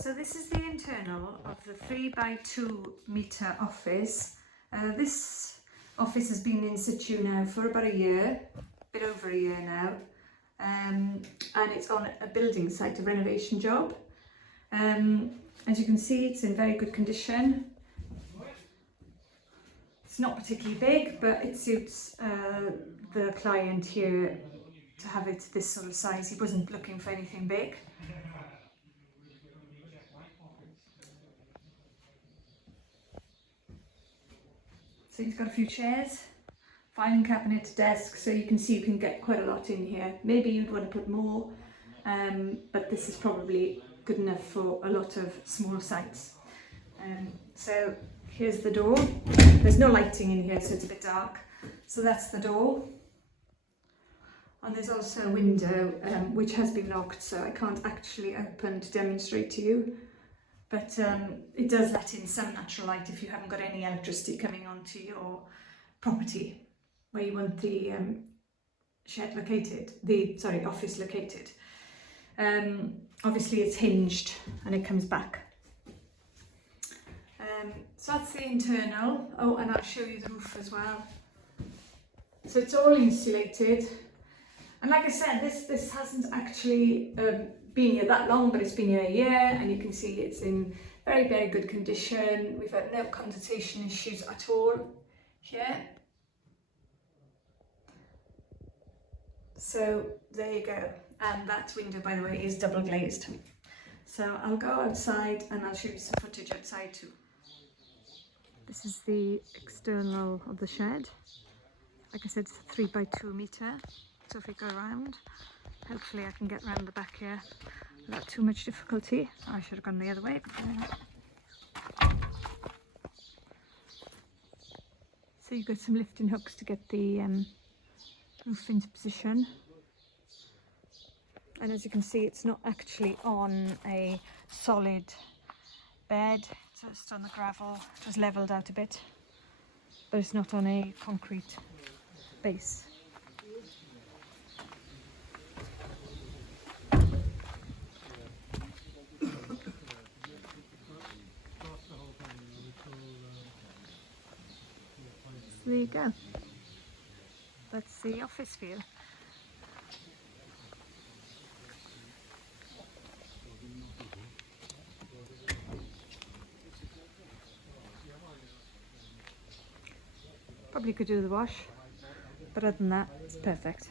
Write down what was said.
So this is the internal of the 3x2 metre office. This office has been in situ now for about a year, a bit over a year now, and it's on a building site, a renovation job. As you can see, it's in very good condition. It's not particularly big, but it suits the client here to have it this sort of size. He wasn't looking for anything big. So he's got a few chairs, filing cabinet, desk, so you can see you can get quite a lot in here. Maybe you'd want to put more, but this is probably good enough for a lot of small sites. So here's the door. There's no lighting in here, so it's a bit dark. So that's the door. And there's also a window which has been locked, so I can't actually open to demonstrate to you. But it does let in some natural light if you haven't got any electricity coming onto your property where you want the shed located, office located. Obviously it's hinged and it comes back. So that's the internal. Oh, and I'll show you the roof as well. So it's all insulated. And like I said, this hasn't actually been here that long, but it's been here a year, and you can see it's in very, very good condition. We've had no condensation issues at all here. So there you go. And that window, by the way, is double glazed. So I'll go outside and I'll show you some footage outside too. This is the external of the shed. Like I said, it's a 3x2 metre. So if we go around, hopefully I can get around the back here without too much difficulty. Oh, I should have gone the other way. So you've got some lifting hooks to get the roof into position. And as you can see, it's not actually on a solid bed, it's just on the gravel, just levelled out a bit, but it's not on a concrete base. So there you go. That's the office view. Probably could do the wash, but other than that, it's perfect.